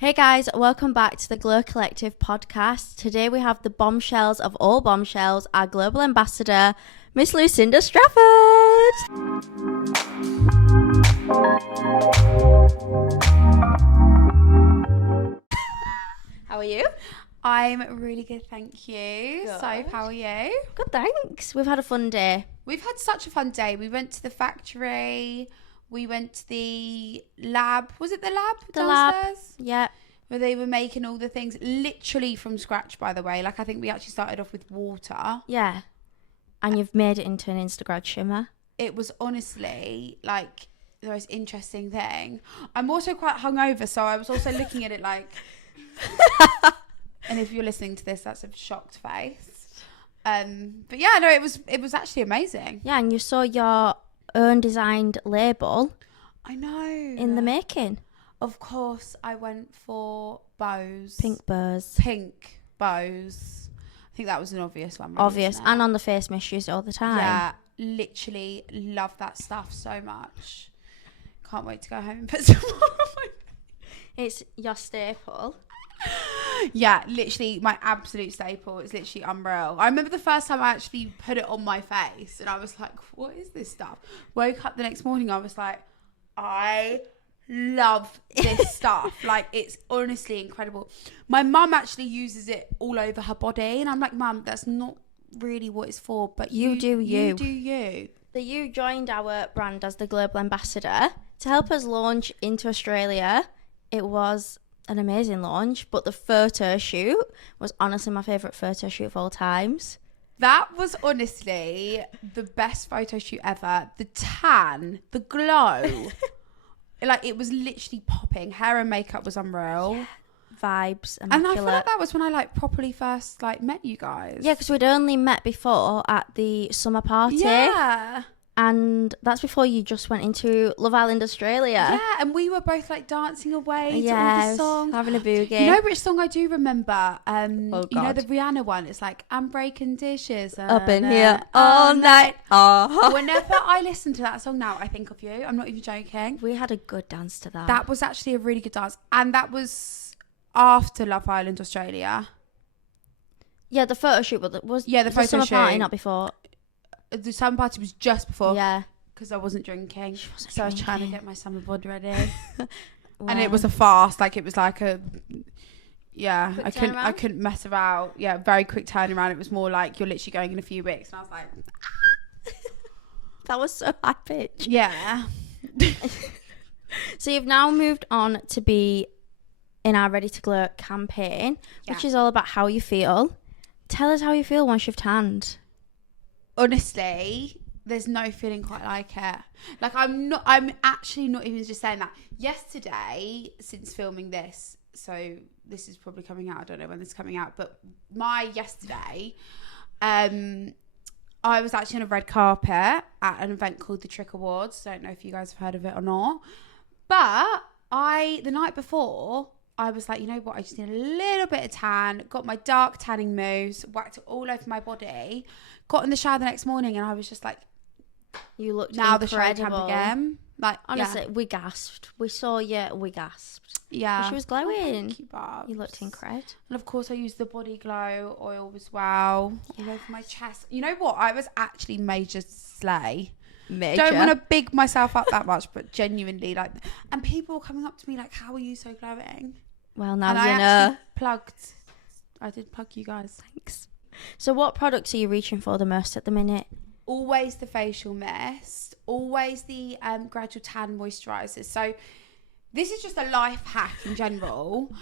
Hey guys, welcome back to the Glow Collective podcast. Today we have the bombshells of all bombshells, our global ambassador, Miss Lucinda Strafford. How are you? I'm really good, thank you. Good. So, how are you? Good, thanks. We've had a fun day. We've had such a fun day. We went to the factory. We went to the lab. Was it the lab downstairs? Yeah. Where they were making all the things literally from scratch, by the way. Like, I think we actually started off with water. Yeah. And you've made it into an Instagrad shimmer. It was honestly, like, the most interesting thing. I'm also quite hungover, so I was also looking at it like... And if you're listening to this, that's a shocked face. But yeah, no, it was actually amazing. Yeah, and you saw your own designed label. I know. In the making. Of course, I went for bows. Pink bows. Pink bows. I think that was an obvious one. Really, Obvious. And on the face mist used all the time. Yeah, literally love that stuff so much. Can't wait to go home and put some more on my face. It's your staple. Yeah, literally my absolute staple. It's literally unreal. I remember the first time I actually put it on my face and I was like, what is this stuff? Woke up the next morning, I was like, I love this stuff. Like, it's honestly incredible. My mum actually uses it all over her body and I'm like, Mum, that's not really what it's for, but you do you. You do you. So you joined our brand as the global ambassador to help us launch into Australia. It was an amazing launch, but the photo shoot was honestly my favourite photo shoot of all times. That was honestly the best photo shoot ever. The tan, the glow. Like, it was literally popping. Hair and makeup was unreal. Yeah. Vibes, immaculate. And I feel like that was when I properly first met you guys. Yeah, because we'd only met before at the summer party. Yeah. And that's before you just went into Love Island Australia. Yeah, and we were both dancing away to all the songs. Having a boogie. You know which song I do remember? Oh, God. You know the Rihanna one? It's like, I'm breaking dishes. Up in here all night. Oh. Whenever I listen to that song now, I think of you. I'm not even joking. We had a good dance to that. That was actually a really good dance. And that was after Love Island Australia. Yeah, the photo shoot was the photo summer shoot. Party, not before. The summer party was just before. Yeah. Because I wasn't drinking. I was trying to get my summer bod ready. Wow. And it was a fast. Like, it was like a... Yeah, quick I couldn't mess about. Yeah, very quick turnaround. It was more like, you're literally going in a few weeks. And I was like... That was so high pitch. Yeah. So you've now moved on to be in our Ready to Glow campaign, which is all about how you feel. Tell us how you feel once you've tanned. Honestly, there's no feeling quite like it. Like, I'm actually not even just saying that. Yesterday, since filming this, so this is probably coming out, I don't know when this is coming out, but yesterday, I was actually on a red carpet at an event called the Trick Awards. Don't know if you guys have heard of it or not. But the night before, I was like, you know what, I just need a little bit of tan, got my dark tanning mousse, whacked it all over my body, got in the shower the next morning, and I was just like, you looked now incredible. the show camp again. Like, honestly, we gasped. We saw you, we gasped. Yeah. She was glowing. Thank you, Barbs. You looked incredible. And of course, I used the Body Glow oil as well, all over my chest. You know what? I was actually major slay. Major. Don't want to big myself up that much, but genuinely, and people were coming up to me like, how are you so glowing? Well, now and you I know. I did plug you guys. Thanks. So what products are you reaching for the most at the minute? Always the facial mist, always the gradual tan moisturisers. So this is just a life hack in general.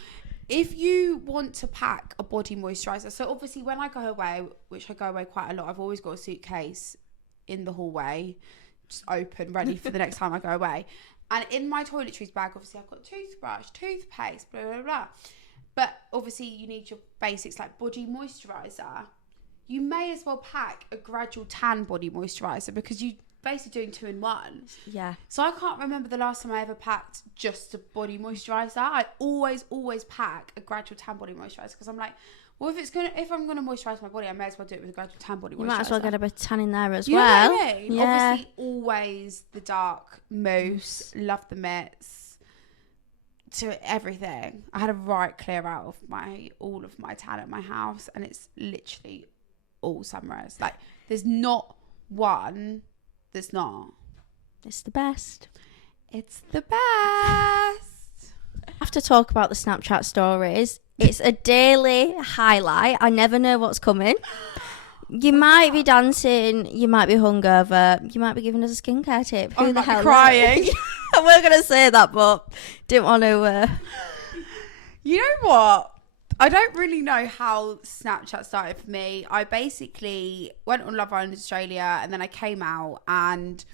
If you want to pack a body moisturiser, so obviously when I go away, which I go away quite a lot, I've always got a suitcase in the hallway, just open, ready for the next time I go away. And in my toiletries bag, obviously I've got toothbrush, toothpaste, blah, blah, blah. But obviously you need your basics like body moisturiser. You may as well pack a gradual tan body moisturiser because you basically doing 2 in 1. Yeah. So I can't remember the last time I ever packed just a body moisturiser. I always pack a gradual tan body moisturiser because I'm like, well, if I'm gonna moisturise my body, I may as well do it with a gradual tan body moisturiser. You might as well get a bit of tan in there as you well. know what I mean? Yeah. Obviously, always the dark mousse. Love the mitts. to everything. I had a right clear out of all of my tan at my house, and it's literally all Sunrise. Like, there's not one that's not. It's the best. It's the best. I have to talk about the Snapchat stories. It's a daily highlight. I never know what's coming. You might be dancing, you might be hungover, you might be giving us a skincare tip. Who the hell? Crying. We're gonna say that, but didn't want to. You know what? I don't really know how Snapchat started for me. I basically went on Love Island Australia, and then I came out, and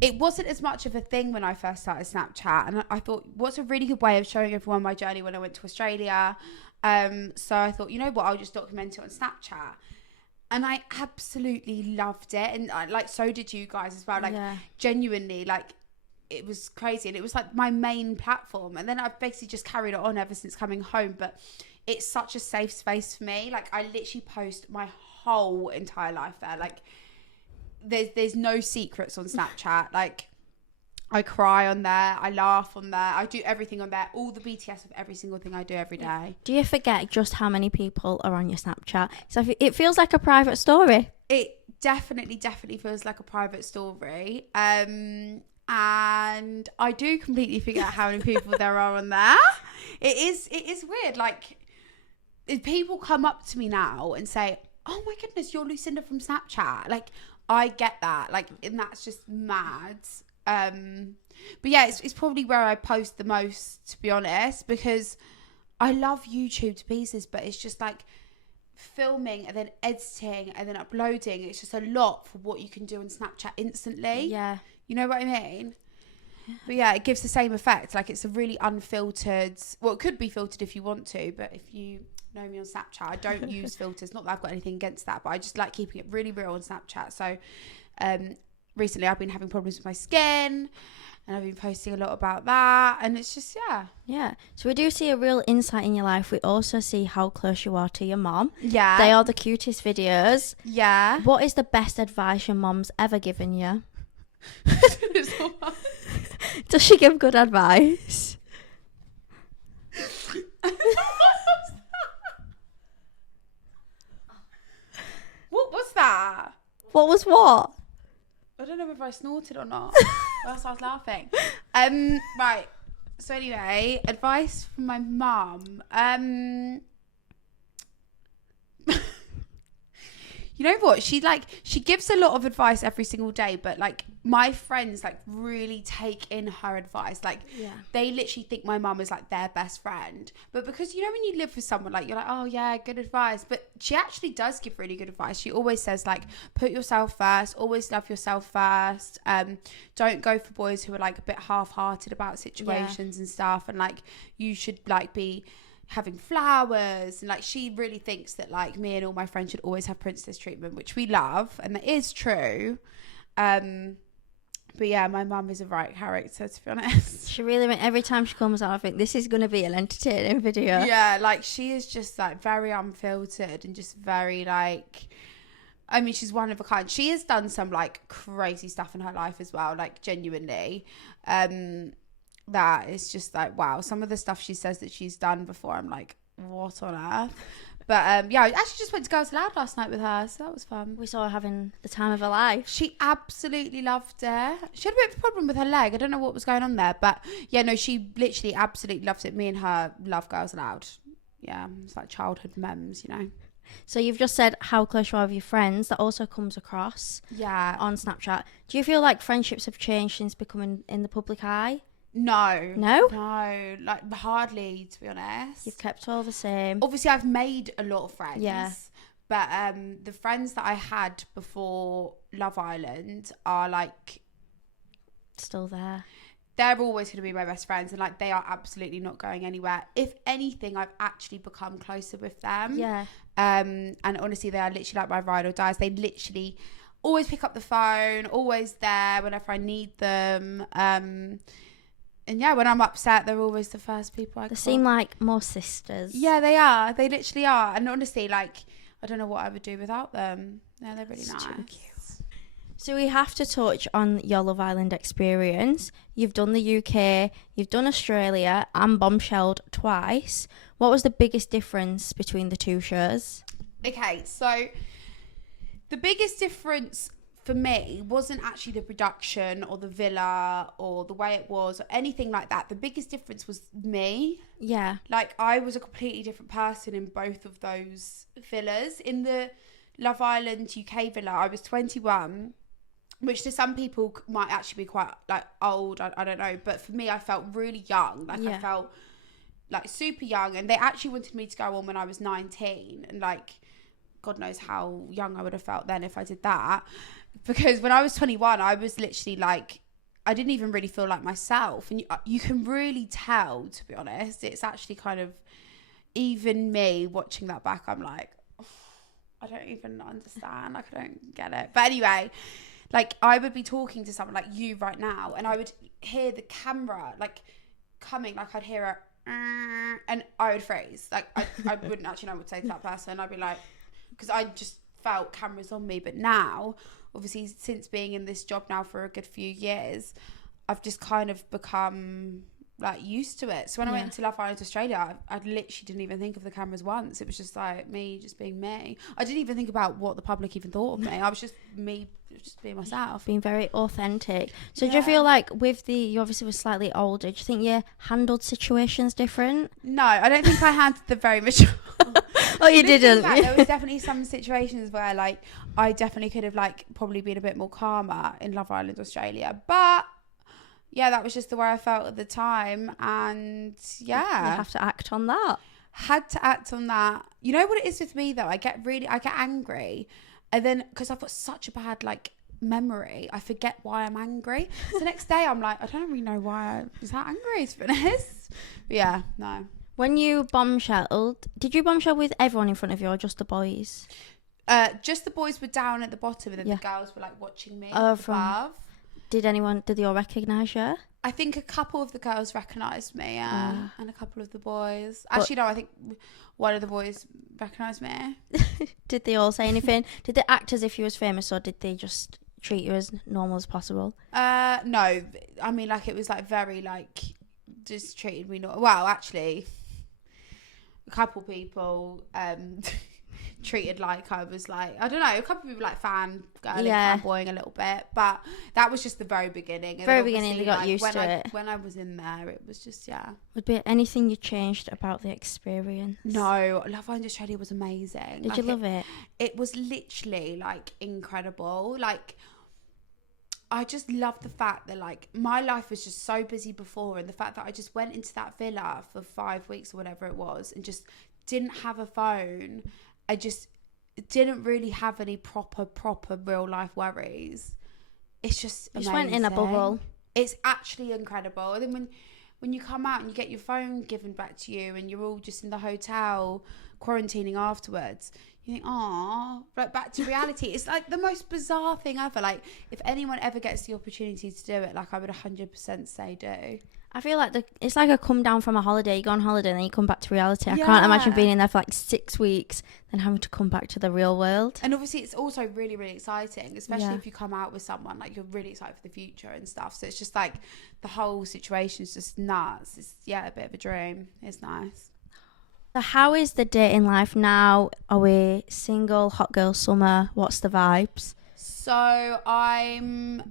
it wasn't as much of a thing when I first started Snapchat. And I thought, what's a really good way of showing everyone my journey when I went to Australia? So I thought, you know what? I'll just document it on Snapchat. And I absolutely loved it. And so did you guys as well. Genuinely, it was crazy. And it was like my main platform. And then I've basically just carried it on ever since coming home. But it's such a safe space for me. Like, I literally post my whole entire life there. Like, there's no secrets on Snapchat. Like, I cry on there, I laugh on there, I do everything on there, all the BTS of every single thing I do every day. Do you forget just how many people are on your Snapchat? So it feels like a private story. It definitely feels like a private story. And I do completely forget how many people there are on there. It is weird. Like, if people come up to me now and say, oh my goodness, you're Lucinda from Snapchat. Like, I get that. Like, and that's just mad. But yeah, it's probably where I post the most, to be honest, because I love YouTube to pieces, but it's just like filming and then editing and then uploading. It's just a lot for what you can do on Snapchat instantly. Yeah. You know what I mean? Yeah. But yeah, it gives the same effect. Like, it's a really unfiltered, well, it could be filtered if you want to, but if you know me on Snapchat, I don't use filters. Not that I've got anything against that, but I just like keeping it really real on Snapchat. So, recently I've been having problems with my skin, and I've been posting a lot about that, and it's just yeah. So we do see a real insight in your life. We also see how close you are to your mom. Yeah, they are the cutest videos. Yeah. What is the best advice your mom's ever given you? Does she give good advice? What was that? What was what? I don't know if I snorted or not. Else I was laughing. Right. So anyway, advice from my mum. You know what? She gives a lot of advice every single day, but like, my friends really take in her advice. Like, they literally think my mum is like their best friend. But because, you know, when you live with someone, like, you're like, oh yeah, good advice. But she actually does give really good advice. She always says, like, put yourself first, always love yourself first. Don't go for boys who are like a bit half-hearted about situations and stuff. And like, you should like be having flowers, and like, she really thinks that like me and all my friends should always have princess treatment, which we love, and that is true. But yeah, my mum is a right character, to be honest. She really, every time she comes out, I think this is going to be an entertaining video. Yeah, like, she is just like very unfiltered and just very like, I mean, she's one of a kind. She has done some like crazy stuff in her life as well, like, genuinely. That is just like, wow, some of the stuff she says that she's done before, I'm like, what on earth? But yeah, I actually just went to Girls Aloud last night with her, so that was fun. We saw her having the time of her life. She absolutely loved it. She had a bit of a problem with her leg. I don't know what was going on there, but yeah, no, she literally absolutely loved it. Me and her love Girls Aloud. Yeah, it's like childhood memes, you know. So you've just said how close you are with your friends. That also comes across on Snapchat. Do you feel like friendships have changed since becoming in the public eye? No, like, hardly, to be honest. You've kept all the same. Obviously, I've made a lot of friends. Yeah. But the friends that I had before Love Island are like still there. They're always going to be my best friends, and like, they are absolutely not going anywhere. If anything, I've actually become closer with them. Yeah. And honestly, they are literally like my ride or dies. They literally always pick up the phone, always there whenever I need them. And yeah, when I'm upset, they're always the first people I call. They seem like more sisters. Yeah, they are. They literally are. And honestly, like, I don't know what I would do without them. Yeah, they're really nice. Too cute. So we have to touch on your Love Island experience. You've done the UK, you've done Australia and bombshelled twice. What was the biggest difference between the two shows? Okay, so the biggest difference for me wasn't actually the production or the villa or the way it was or anything like that. The biggest difference was me. Yeah. Like, I was a completely different person in both of those villas. In the Love Island UK villa, I was 21, which to some people might actually be quite, like, old. I don't know. But for me, I felt really young. Like, I felt, like, super young. And they actually wanted me to go on when I was 19. And, like, God knows how young I would have felt then if I did that. Because when I was 21, I was literally like, I didn't even really feel like myself. And you can really tell, to be honest. It's actually kind of, even me watching that back, I'm like, oh, I don't even understand. Like, I don't get it. But anyway, like, I would be talking to someone like you right now, and I would hear the camera, like, coming. Like, I'd hear a, and I would freeze. Like, I wouldn't actually know what to say to that person. I'd be like, because I just felt cameras on me. But now, obviously, since being in this job now for a good few years, I've just kind of become, like, used to it. So when I went to Love Island Australia, I literally didn't even think of the cameras once. It was just like me just being me. I didn't even think about what the public even thought of me. I was just me, just being myself. Being very authentic. So do you feel like with you obviously were slightly older, do you think you handled situations different? No, I don't think I handled them very much. Oh, you didn't? Back, there was definitely some situations where, like, I definitely could have, like, probably been a bit more calmer in Love Island Australia. But yeah, that was just the way I felt at the time. And yeah, you have to act on that. Had to act on that. You know what it is with me though? I get angry, and then because I've got such a bad, like, memory, I forget why I'm angry. So the next day I'm like, I don't really know why I was that angry, to be honest. But yeah, no. When you bombshelled, did you bombshell with everyone in front of you or just the boys? Just the boys were down at the bottom, and then the girls were, like, watching me from above. Did they all recognise you? I think a couple of the girls recognised me, and a couple of the boys. Actually, no, I think one of the boys recognised me. Did they all say anything? Did they act as if you was famous, or did they just treat you as normal as possible? No, I mean, like, it was, like, very, like, just treated me not well. Actually, a couple people treated like I was, like, I don't know, a couple people, like, fanboying a little bit, but that was just the very beginning. And They got, like, used to it. When I was in there, it was just, Would be anything you changed about the experience? No, Love Island Australia was amazing. Did you love it? It was literally, like, incredible. Like, I just love the fact that, like, my life was just so busy before, and the fact that I just went into that villa for 5 weeks or whatever it was and just didn't have a phone. I just didn't really have any proper real life worries. It's just amazing. Just went in a bubble. It's actually incredible. And then when you come out and you get your phone given back to you and you're all just in the hotel quarantining afterwards, you think, oh, like, back to reality. It's, like, the most bizarre thing ever. Like, if anyone ever gets the opportunity to do it, like, I would 100% say do. I feel like it's like a come down from a holiday. You go on holiday and then you come back to reality. I can't imagine being in there for, like, 6 weeks then having to come back to the real world. And obviously it's also really, really exciting, especially if you come out with someone, like, you're really excited for the future and stuff. So it's just, like, the whole situation's just nuts. It's, a bit of a dream. It's nice. So how is the dating life now? Are we single, hot girl summer? What's the vibes? So I'm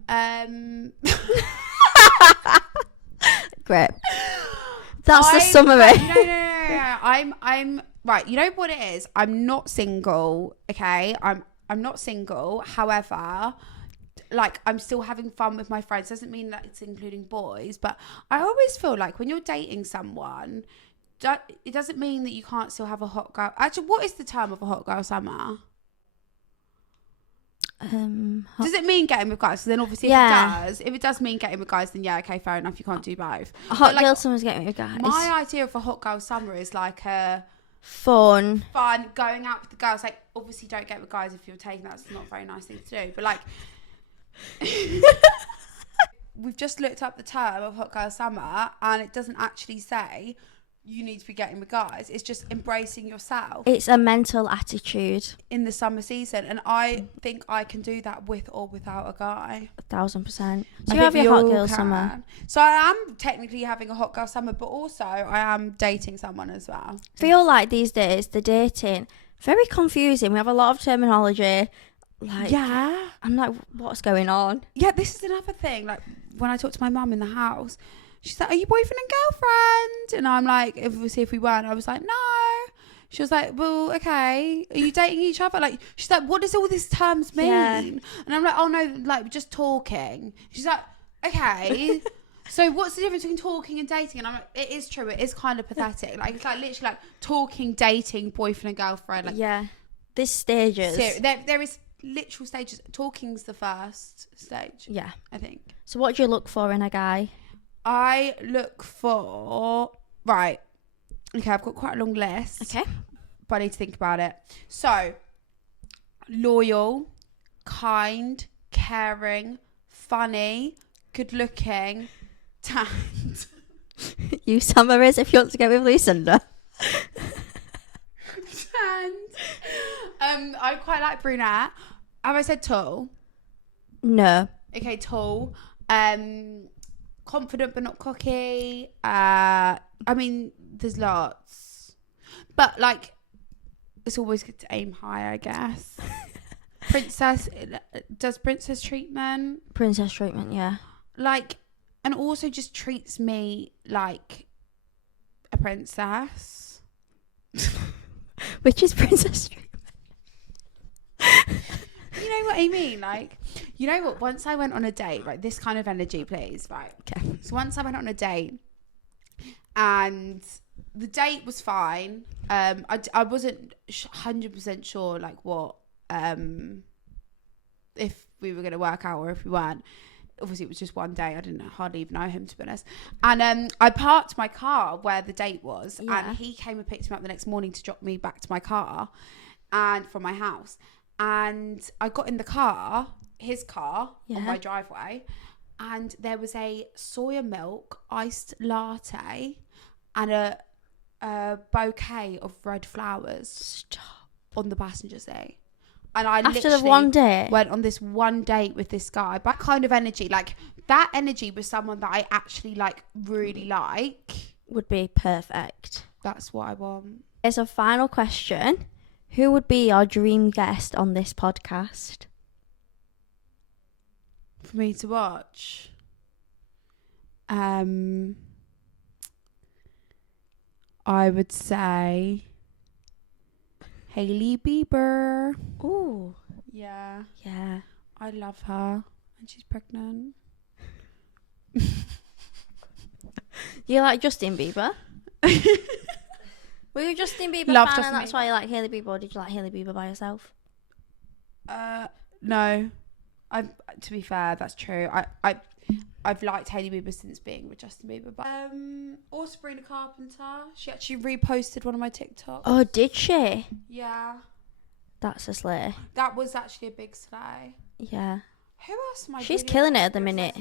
Great. That's the summary. No. I'm right. You know what it is? I'm not single. Okay. I'm not single. However, like, I'm still having fun with my friends. Doesn't mean that it's including boys, but I always feel like when you're dating someone, it doesn't mean that you can't still have a hot girl. Actually, what is the term of a hot girl summer? Does it mean getting with guys? So then obviously if it does mean getting with guys, then okay, fair enough, you can't do both. A hot girl summer's getting with guys. My idea of a hot girl summer is like a fun going out with the girls. Like, obviously don't get with guys if you're taking that's not a very nice thing to do, but, like, we've just looked up the term of hot girl summer and it doesn't actually say you need to be getting with guys. It's just embracing yourself. It's a mental attitude. In the summer season, and I think I can do that with or without a guy. 1000%. So I you have think your we hot all girl can. summer. So I am technically having a hot girl summer, but also I am dating someone as well. I feel like these days the dating very confusing. We have a lot of terminology. Like, yeah, I'm like, what's going on? yeah. This is another thing. Like when I talk to my mum in the house, she's like, "Are you boyfriend and girlfriend?" And I'm like, if we weren't, I was like, "No." She was like, "Well, okay. Are you dating each other?" Like, she's like, "What does all these terms mean?" Yeah. And I'm like, "Oh no, like just talking." She's like, "Okay." So what's the difference between talking and dating? And I'm like, it is true. It is kind of pathetic. Like it's like literally like talking, dating, boyfriend and girlfriend. Like, Yeah. There's stages. there is literal stages. Talking's the first stage. Yeah. I think. So what do you look for in a guy? I look for right. Okay, I've got quite a long list. Okay. But I need to think about it. So, loyal, kind, caring, funny, good looking, tanned. You summarise if you want to go with Lucinda. I quite like brunette. Have I said tall? No. Okay, tall. Confident but not cocky. I mean, there's lots. But, like, it's always good to aim high, I guess. Princess. Does princess treatment. Princess treatment, yeah. Like, and also just treats me like a princess. Which is princess treatment. You know what I mean? Like, you know what? Once I went on a date, right? This kind of energy, please. Right. Okay. So once I went on a date and the date was fine. I wasn't 100% sure, like, what, if we were going to work out or if we weren't. Obviously, it was just one day. I didn't hardly even know him, to be honest. And I parked my car where the date was. Yeah. And he came and picked me up the next morning to drop me back to my car and from my house. And I got in the car, his car, on my driveway. And there was a soya milk iced latte and a bouquet of red flowers on the passenger seat. And I After literally the one day went on this one date with this guy. That kind of energy, like that energy was someone that I actually like really like. would be perfect. That's what I want. As a final question, who would be your dream guest on this podcast? For me to watch. I would say Hailey Bieber. Ooh. Yeah. Yeah. I love her. And she's pregnant. You like Justin Bieber? Were you a Justin Bieber Love fan Justin and that's Bieber. why you like Hailey Bieber, or did you like Hailey Bieber by yourself? No. To be fair, that's true. I've liked Hailey Bieber since being with Justin Bieber. But or Sabrina Carpenter. She actually reposted one of my TikToks. Oh, did she? Yeah. That's a slay. That was actually a big slay. Yeah. Who else am I She's really killing it obsessed at the with? minute.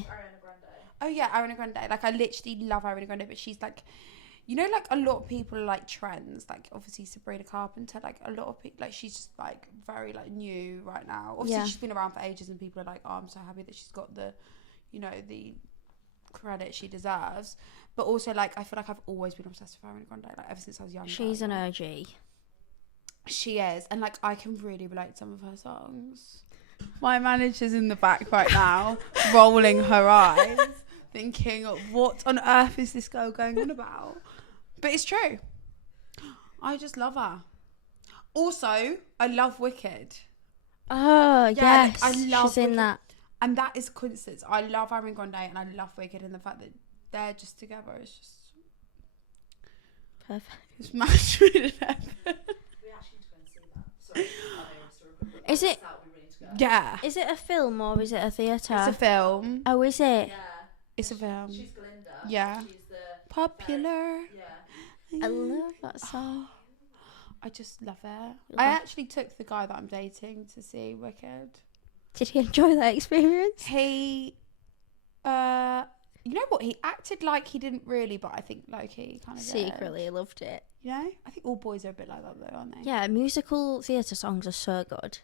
Oh yeah, Ariana Grande. Like I literally love Ariana Grande, but she's like, you know, like a lot of people are like trends. Like obviously Sabrina Carpenter. Like a lot of people, like she's just like very like new right now. Obviously Yeah. she's been around for ages, and people are like, oh, I'm so happy that she's got the, you know, the credit she deserves. But also like I feel like I've always been obsessed with Ariana Grande. Like ever since I was young. She's an OG. She is, and like I can really relate to some of her songs. My manager's in the back right now, rolling her eyes, thinking, what on earth is this girl going on about? But it's true. I just love her. Also, I love Wicked. Oh, Yeah, yes. like, I love She's in Wicked. that. And that is a coincidence. I love Ariana Grande and I love Wicked, and the fact that they're just together is just... Perfect. It's match made in heaven. We actually need to go and see that. Sorry, Is it- That would be really to go. Yeah. Is it a film or is it a theatre? It's a film. Oh, is it? Yeah. It's a film. She's Glinda. Yeah. She's the Popular. yeah. I love that song. I just love it. Love I it. actually took the guy that I'm dating to see Wicked. Did he enjoy that experience? He, You know what? He acted like he didn't really, but I think low-key kind of Secretly loved it. You know? I think all boys are a bit like that though, aren't they? Yeah, musical theatre songs are so good.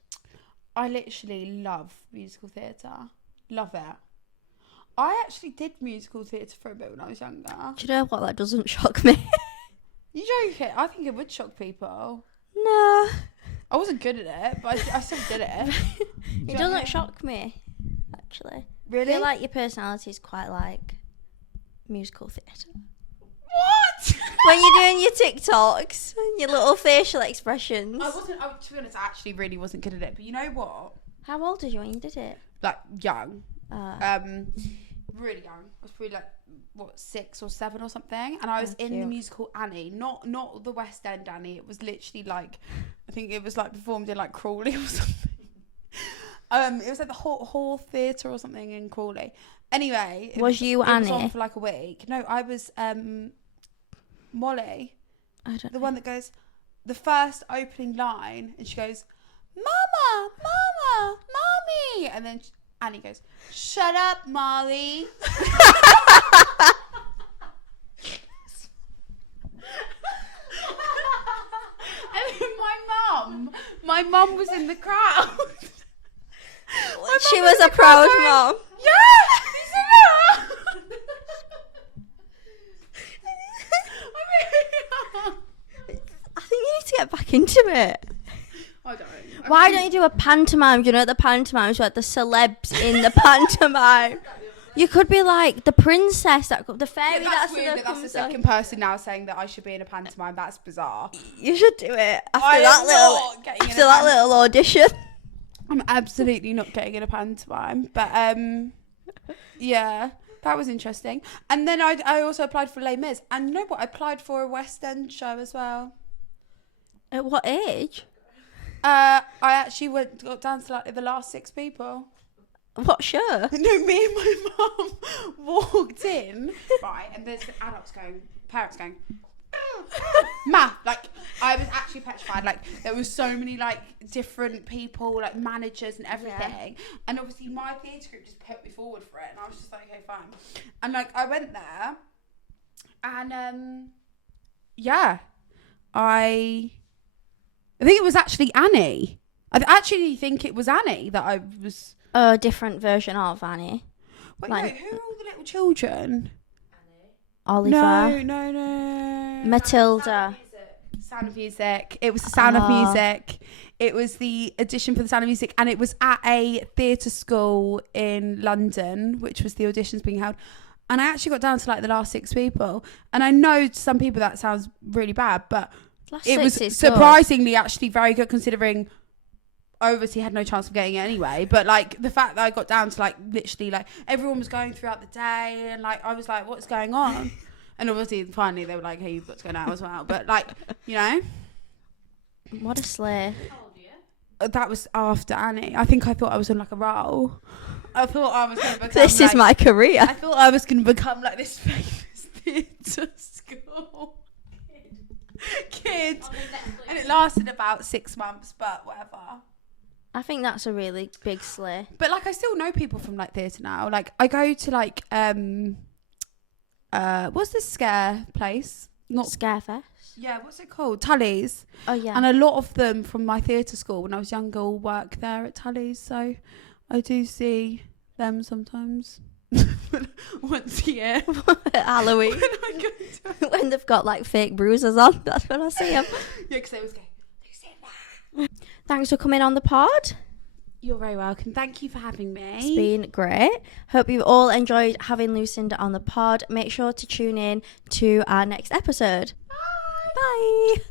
I literally love musical theatre. Love it. I actually did musical theatre for a bit when I was younger. Do you know what? That doesn't shock me. You joking? I think it would shock people. No. I wasn't good at it, but I still did it. It doesn't shock me, actually. Really? I feel like your personality is quite like musical theatre. What? When you're doing your TikToks and your little facial expressions. To be honest, I actually really wasn't good at it. But you know what? How old were you when you did it? Like, young. Uh, Really young. I was probably like, 6 or 7 or something. And I was in the musical Annie. Not the West End Annie. It was literally like, I think it was like performed in like Crawley or something. It was at the Hall Theatre or something in Crawley. Anyway. you It was Annie? on for like a week. No, I was Molly. I don't The know. one that goes, the first opening line, and she goes, Mama, Mama, Mommy. And then Annie goes, shut up, Molly. And then my mum was in the crowd. She was a proud mom. Yeah, you see that? I think you need to get back into it. I don't. Why don't you do a pantomime? You know the pantomimes where the celebs in the pantomime. You could be like the princess, the fairy. Yeah, that's weird that that's the second person now saying that I should be in a pantomime. That's bizarre. You should do it after I that am little not getting in after a that little audition. I'm absolutely not getting in a pantomime. But yeah, that was interesting. And then I also applied for Les Mis. And you know what? I applied for a West End show as well. At what age? I actually got down to like the last 6 people. What show? No, me and my mum walked in, right, and there's the parents going, Ma, like, I was actually petrified. Like, there was so many, like, different people, like, managers and everything. Yeah. And obviously my theatre group just put me forward for it, and I was just like, okay, fine. And, like, I went there, and, yeah, I think it was actually Annie. I actually think it was Annie that I was... A different version of Annie. Wait, like, no, who are all the little children? Oliver. No. Matilda. Sound of Music. It was the Sound of Music. It was the audition for the Sound of Music, and it was at a theatre school in London, which was the auditions being held. And I actually got down to like the last 6 people. And I know to some people that sounds really bad, but it was surprisingly actually very good considering I obviously had no chance of getting it anyway. But like the fact that I got down to like literally like everyone was going throughout the day, and like I was like, what's going on? And obviously finally they were like, hey, you've got to go now as well. But like, you know, What a slay. How old are you? that was after Annie. I think I thought I was on like a roll. I thought I was going to become This is my career. I thought I was going to become like this famous theatre school kid. And it lasted about 6 months, but whatever. I think that's a really big slay. But like I still know people from like theatre now. Like I go to like what's this scare place? Not Scarefest. yeah, what's it called? Tully's. Oh yeah. And a lot of them from my theatre school when I was younger all work there at Tully's, so I do see them sometimes. Once a year. At Halloween. When I go to When they've got like fake bruises on, that's when I see them. yeah, because they always go, Lucinda. Thanks for coming on the pod. You're very welcome. Thank you for having me. It's been great. Hope you've all enjoyed having Lucinda on the pod. Make sure to tune in to our next episode. Bye. Bye.